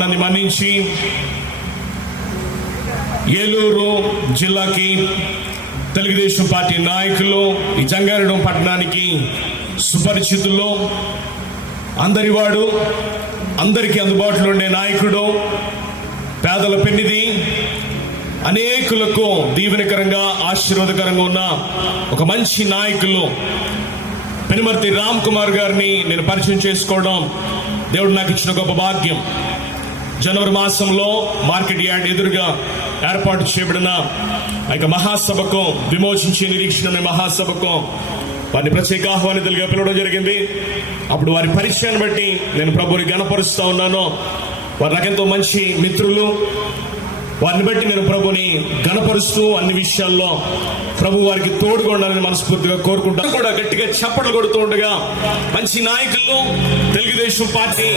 మన్నించి ఏలూరు జిల్లాకి తెలుగుదేశం పార్టీ నాయకులు, ఈ జంగారెడ్డి పట్టణానికి సుపరిచితులు, అందరివాడు, అందరికీ అందుబాటులో ఉండే నాయకుడు, పేదల పెన్నిది, అనేకులకు దీవెనకరంగా ఆశీర్వాదకరంగా ఉన్న ఒక మంచి నాయకులు పెనుమర్తి రామ్ కుమార్ గారిని నేను పరిచయం చేసుకోవడం దేవుడు నాకు ఇచ్చిన గొప్ప భాగ్యం. జనవరి మాసంలో మార్కెట్ యార్డ్ ఎదురుగా ఏర్పాటు చేయబడిన మహాసభకు, విమోచించే నిరీక్షణ అనే మహాసభకు వారిని ప్రత్యేక ఆహ్వానితులుగా పిలవడం జరిగింది. అప్పుడు వారి పరిచయాన్ని బట్టి నేను ప్రభువుని గణపరుస్తా ఉన్నాను. వారు నాకెంతో మంచి మిత్రులు. వారిని బట్టి నేను ప్రభుని గణపరుస్తూ అన్ని విషయాల్లో ప్రభు వారికి తోడుగా ఉండాలని మనస్ఫూర్తిగా కోరుకుంటాను. కూడా గట్టిగా చప్పట్లు కొడుతూ ఉండగా మంచి నాయకులు, తెలుగుదేశం పార్టీ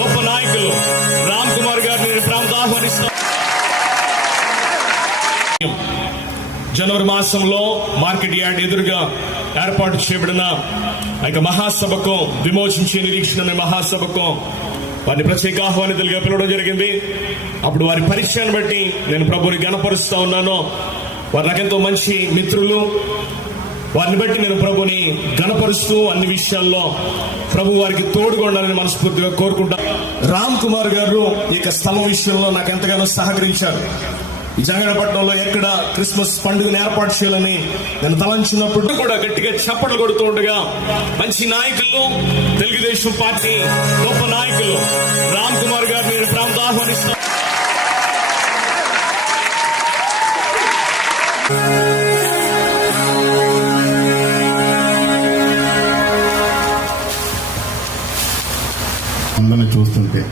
గొప్ప నాయకులు రామ్ కుమార్ గారిని నేను ప్రేమతో ఆహ్వానిస్తాను. జనవరి మాసంలో మార్కెట్ యార్డ్ ఎదురుగా ఏర్పాటు చేయబడిన మహాసభకు, విమోచించే నిరీక్షణ అనే మహాసభకు వారిని ప్రత్యేక ఆహ్వానితులుగా పిలవడం జరిగింది. అప్పుడు వారి పరిచయాన్ని బట్టి నేను ప్రభుని గణపరుస్తా ఉన్నాను. వారు నాకెంతో మంచి మిత్రులు. వారిని బట్టి నేను ప్రభుని గణపరుస్తూ అన్ని విషయాల్లో ప్రభు వారికి తోడుగా ఉండాలని మనస్ఫూర్తిగా కోరుకుంటాను. రామ్ కుమార్ గారు ఈ స్థలం విషయంలో నాకు ఎంతగానో సహకరించారు. ఈ జంగారెడ్డిపట్నంలో ఎక్కడ క్రిస్మస్ పండుగను ఏర్పాటు చేయాలని నేను తలంచినప్పుడు కూడా గట్టిగా చప్పట్లు కొడుతూ ఉండగా మంచి నాయకులు, తెలుగుదేశం పార్టీ గొప్ప నాయకులు రామ్ కుమార్ గారిని నేను ప్రేమతో ఆహ్వానిస్తాను. అందరిని చూస్తుంటే